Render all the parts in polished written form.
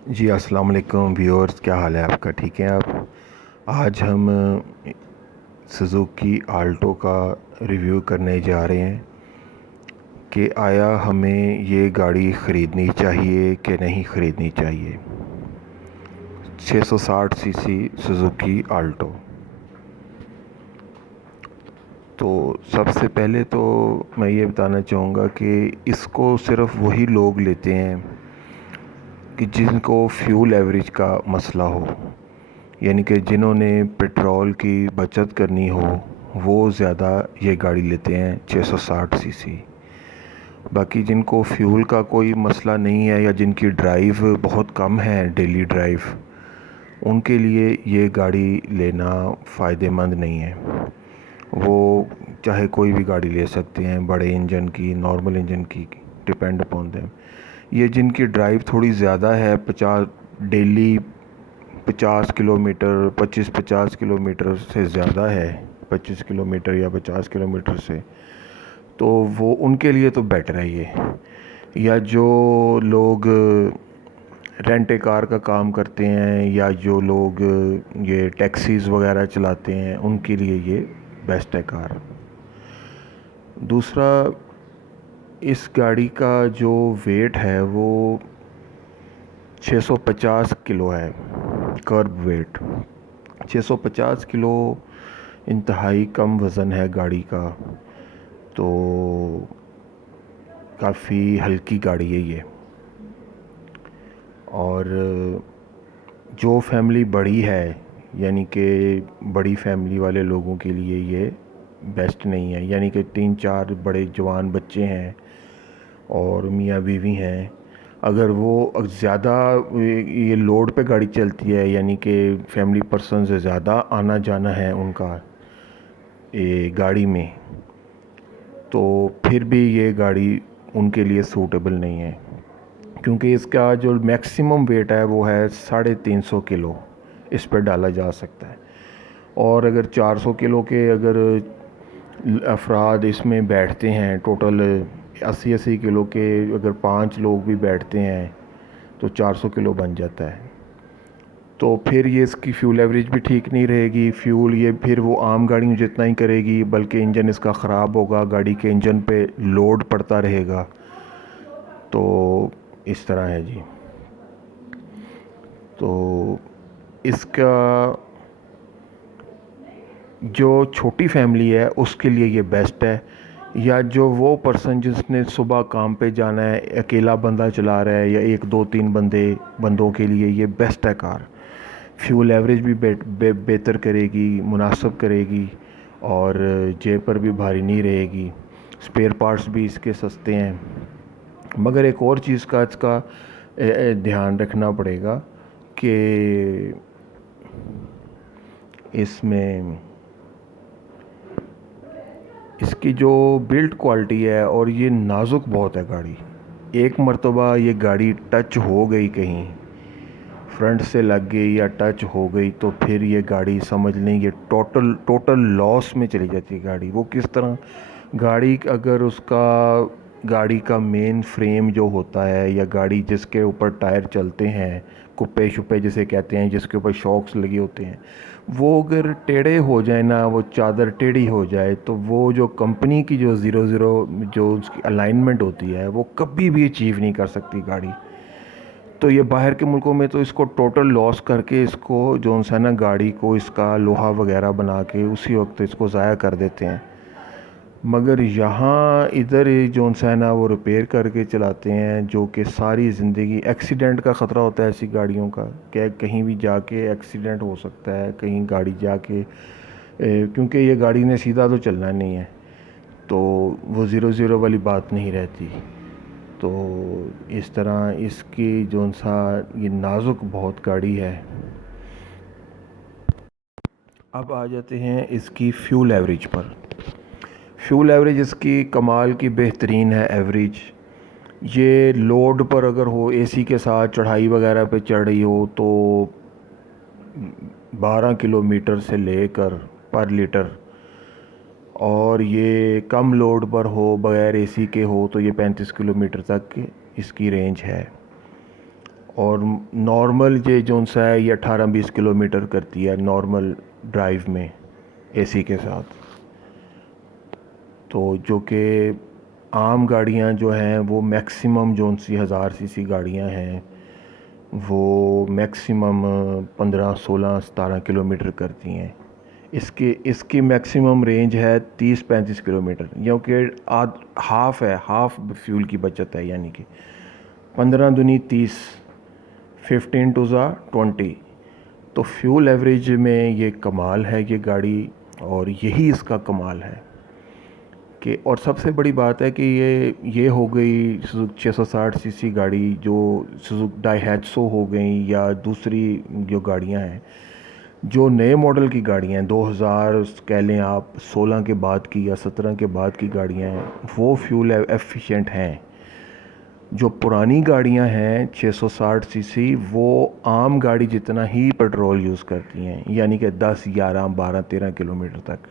जी अस्सलाम वालेकुम व्यूअर्स, क्या हाल है आपका? ठीक है आप? आज हम सुज़ुकी आल्टो का रिव्यू करने जा रहे हैं कि आया हमें ये गाड़ी ख़रीदनी चाहिए कि नहीं ख़रीदनी चाहिए। 660 सीसी सुज़ुकी आल्टो। तो सबसे पहले तो मैं ये बताना चाहूँगा कि इसको सिर्फ़ वही लोग लेते हैं कि जिनको फ्यूल एवरेज का मसला हो, यानी कि जिन्होंने पेट्रोल की बचत करनी हो वो ज़्यादा ये गाड़ी लेते हैं 660 सीसी। बाकी जिनको फ्यूल का कोई मसला नहीं है या जिनकी ड्राइव बहुत कम है, डेली ड्राइव, उनके लिए ये गाड़ी लेना फ़ायदेमंद नहीं है। वो चाहे कोई भी गाड़ी ले सकते हैं, बड़े इंजन की, नॉर्मल इंजन की, डिपेंड अपॉन देम। ये जिनकी ड्राइव थोड़ी ज़्यादा है, 50 किलोमीटर, 25-50 किलोमीटर से ज़्यादा है, 25 किलोमीटर या 50 किलोमीटर से, तो वो उनके लिए तो बेटर है ये। या जो लोग रेंट ए कार का काम करते हैं या जो लोग ये टैक्सीज़ वगैरह चलाते हैं, उनके लिए ये बेस्ट है कार। दूसरा, इस गाड़ी का जो वेट है वो 650 किलो है, कर्ब वेट 650 किलो इंतहाई कम वज़न है गाड़ी का। तो काफ़ी हल्की गाड़ी है ये। और जो फैमिली बड़ी है, यानी कि बड़ी फैमिली वाले लोगों के लिए ये बेस्ट नहीं है, यानी कि 3-4 बड़े जवान बच्चे हैं और मियाँ बीवी हैं, अगर वो ज़्यादा ये लोड पे गाड़ी चलती है, यानी कि फैमिली पर्सन से ज़्यादा आना जाना है उनका ये गाड़ी में, तो फिर भी ये गाड़ी उनके लिए सूटेबल नहीं है, क्योंकि इसका जो मैक्सिमम वेट है वो है 350 किलो इस पर डाला जा सकता है। और अगर 400 किलो के अगर अफराद इसमें बैठते हैं, टोटल 80-80 किलो के अगर 5 लोग भी बैठते हैं तो 400 किलो बन जाता है। तो फिर ये इसकी फ्यूल एवरेज भी ठीक नहीं रहेगी। फ्यूल ये फिर वो आम गाड़ी में जितना ही करेगी, बल्कि इंजन इसका ख़राब होगा, गाड़ी के इंजन पे लोड पड़ता रहेगा। तो इस तरह है जी। तो इसका जो छोटी फैमिली है उसके लिए ये बेस्ट है, या जो वो पर्सन जिसने सुबह काम पे जाना है, अकेला बंदा चला रहा है, या 1-2-3 बंदों के लिए ये बेस्ट है कार। फ्यूल एवरेज भी बेहतर करेगी, मुनासिब करेगी, और जेब पर भी भारी नहीं रहेगी। स्पेयर पार्ट्स भी इसके सस्ते हैं। मगर एक और चीज़ का इसका ध्यान रखना पड़ेगा कि इसमें इसकी जो बिल्ड क्वालिटी है, और ये नाजुक बहुत है गाड़ी। एक मर्तबा ये गाड़ी टच हो गई कहीं, फ्रंट से लग गई या टच हो गई, तो फिर ये गाड़ी समझ लें ये टोटल टोटल लॉस में चली जाती है गाड़ी। वो किस तरह, गाड़ी अगर उसका गाड़ी का मेन फ्रेम जो होता है, या गाड़ी जिसके ऊपर टायर चलते हैं, कुप्पे शुप्पे जिसे कहते हैं, जिसके ऊपर शॉक्स लगे होते हैं, वो अगर टेढ़े हो जाए ना, वो चादर टेढ़ी हो जाए, तो वो जो कंपनी की जो 00 जो उसकी अलाइनमेंट होती है वो कभी भी अचीव नहीं कर सकती गाड़ी। तो ये बाहर के मुल्कों में तो इसको टोटल लॉस करके इसको जो है ना, गाड़ी को इसका लोहा वगैरह बना के उसी वक्त इसको ज़ाया कर देते हैं। मगर यहाँ इधर जो है ना, वो रिपेयर करके चलाते हैं, जो कि सारी ज़िंदगी एक्सीडेंट का ख़तरा होता है ऐसी गाड़ियों का, क्या कहीं भी जाके एक्सीडेंट हो सकता है, कहीं गाड़ी जाके क्योंकि ये गाड़ी ने सीधा तो चलना नहीं है, तो वो 00 वाली बात नहीं रहती। तो इस तरह इसकी जो सा ये नाजुक बहुत गाड़ी है। अब आ जाते हैं इसकी फ्यूल एवरेज पर। फ्यूल एवरेज इसकी कमाल की बेहतरीन है एवरेज। ये लोड पर अगर हो, एसी के साथ चढ़ाई वगैरह पे चढ़ रही हो, तो 12 किलोमीटर से लेकर पर लीटर, और ये कम लोड पर हो, बगैर एसी के हो, तो ये 35 किलोमीटर तक इसकी रेंज है। और नॉर्मल ये जोन सा है ये 18-20 किलोमीटर करती है नॉर्मल ड्राइव में एसी के साथ। तो जो कि आम गाड़ियां जो हैं वो मैक्सिमम जोन सी 1000 सीसी गाड़ियां हैं वो मैक्सिमम 15-16-17 किलोमीटर करती हैं। इसकी मैक्सिमम रेंज है 30-35 किलोमीटर, क्योंकि हाफ़ है, हाफ़ फ्यूल की बचत है, यानी कि 15 दूनी 30, 15 टू ज़ा 20। तो फ्यूल एवरेज में ये कमाल है ये गाड़ी, और यही इसका कमाल है कि, और सबसे बड़ी बात है कि ये हो गई सुजुकी 660 सीसी गाड़ी, जो सुजुकी डाइहैट्सो हो गई या दूसरी जो गाड़ियां हैं, जो नए मॉडल की गाड़ियां हैं 2000 कह लें आप 16 के बाद की या 17 के बाद की गाड़ियां हैं, वो फ्यूल एफिशिएंट हैं। जो पुरानी गाड़ियां हैं 660 सीसी वो आम गाड़ी जितना ही पेट्रोल यूज़ करती हैं, यानी कि 10, 11, 12, 13 किलोमीटर तक।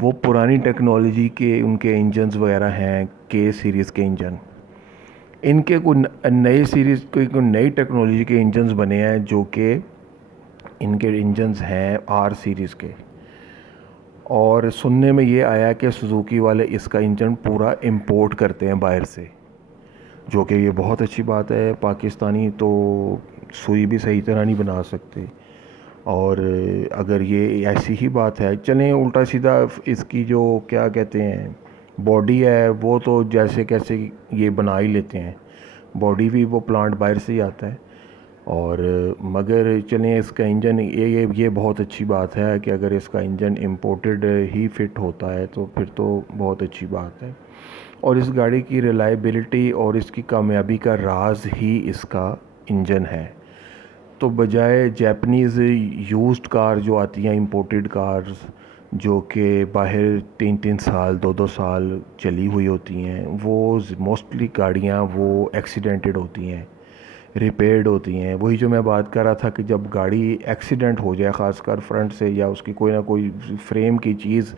वो पुरानी टेक्नोलॉजी के उनके इंजन्स वगैरह हैं, के सीरीज़ के इंजन। इनके कुछ नए सीरीज़ कोई नई टेक्नोलॉजी के इंजन्स बने हैं, जो कि इनके इंजन्स हैं आर सीरीज़ के। और सुनने में ये आया कि सुजुकी वाले इसका इंजन पूरा इंपोर्ट करते हैं बाहर से, जो कि ये बहुत अच्छी बात है। पाकिस्तानी तो सुई भी सही तरह नहीं बना सकते, और अगर ये ऐसी ही बात है, चलें उल्टा सीधा इसकी जो क्या कहते हैं बॉडी है वो तो जैसे कैसे ये बना ही लेते हैं, बॉडी भी वो प्लांट बाहर से ही आता है। और मगर चलें इसका इंजन ये बहुत अच्छी बात है कि अगर इसका इंजन इंपोर्टेड ही फिट होता है तो फिर तो बहुत अच्छी बात है। और इस गाड़ी की रिलायबिलिटी और इसकी कामयाबी का राज ही इसका इंजन है। तो बजाय जापानीज़ यूज्ड कार जो आती हैं, इंपोर्टेड कार्स जो कि बाहर 3-3 साल 2-2 साल चली हुई होती हैं, वो मोस्टली गाड़ियाँ वो एक्सीडेंटेड होती हैं, रिपेयर्ड होती हैं। वही जो मैं बात कर रहा था कि जब गाड़ी एक्सीडेंट हो जाए, ख़ासकर फ्रंट से, या उसकी कोई ना कोई फ्रेम की चीज़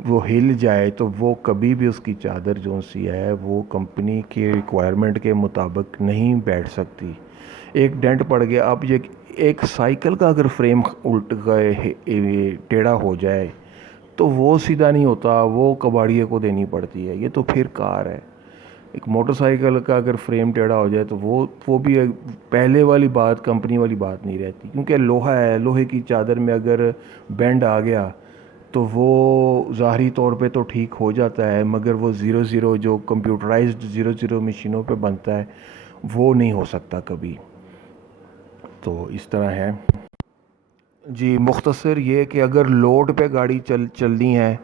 वो हिल जाए, तो वो कभी भी उसकी चादर जो सी है वो कंपनी के रिक्वायरमेंट के मुताबिक नहीं बैठ सकती। एक डेंट पड़ गया, अब ये एक साइकिल का अगर फ्रेम उल्ट गए टेढ़ा हो जाए तो वो सीधा नहीं होता, वो कबाड़िए को देनी पड़ती है। ये तो फिर कार है। एक मोटरसाइकिल का अगर फ्रेम टेढ़ा हो जाए तो वो भी पहले वाली बात, कंपनी वाली बात नहीं रहती, क्योंकि लोहा है, लोहे की चादर में अगर बेंड आ गया तो वो ज़ाहरी तौर पे तो ठीक हो जाता है, मगर वो 00 जो कंप्यूटराइज्ड 00 मशीनों पे बनता है वो नहीं हो सकता कभी। तो इस तरह है जी। मुख्तसर ये कि अगर लोड पे गाड़ी चलनी है,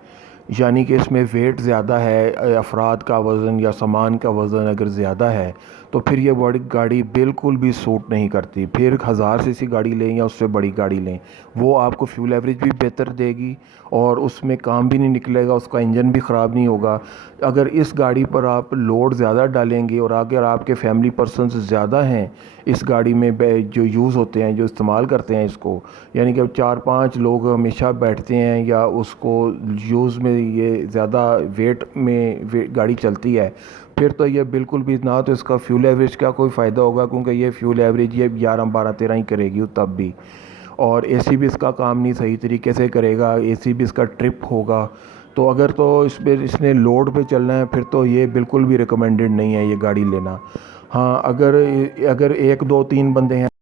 यानी कि इसमें वेट ज़्यादा है, अफराद का वज़न या सामान का वज़न अगर ज़्यादा है, तो फिर ये बड़ी गाड़ी बिल्कुल भी सूट नहीं करती। फिर 1000 सीसी गाड़ी लें या उससे बड़ी गाड़ी लें, वो आपको फ्यूल एवरेज भी बेहतर देगी और उसमें काम भी नहीं निकलेगा, उसका इंजन भी ख़राब नहीं होगा। अगर इस गाड़ी पर आप लोड ज़्यादा डालेंगे और अगर आपके फैमिली पर्सनस ज़्यादा हैं इस गाड़ी में जो यूज़ होते हैं, जो इस्तेमाल करते हैं इसको, यानी कि 4-5 लोग हमेशा बैठते हैं या उसको यूज़ में ये ज़्यादा वेट में गाड़ी चलती है, फिर तो ये बिल्कुल भी ना तो इसका फ्यूल एवरेज का कोई फ़ायदा होगा, क्योंकि ये फ्यूल एवरेज ये 11, 12, 13 ही करेगी तब भी। और एसी भी इसका काम नहीं सही तरीके से करेगा, एसी भी इसका ट्रिप होगा। तो अगर तो इसने लोड पे चलना है फिर तो ये बिल्कुल भी रिकमेंडेड नहीं है ये गाड़ी लेना। हाँ, अगर 1, 2, 3 बंदे हैं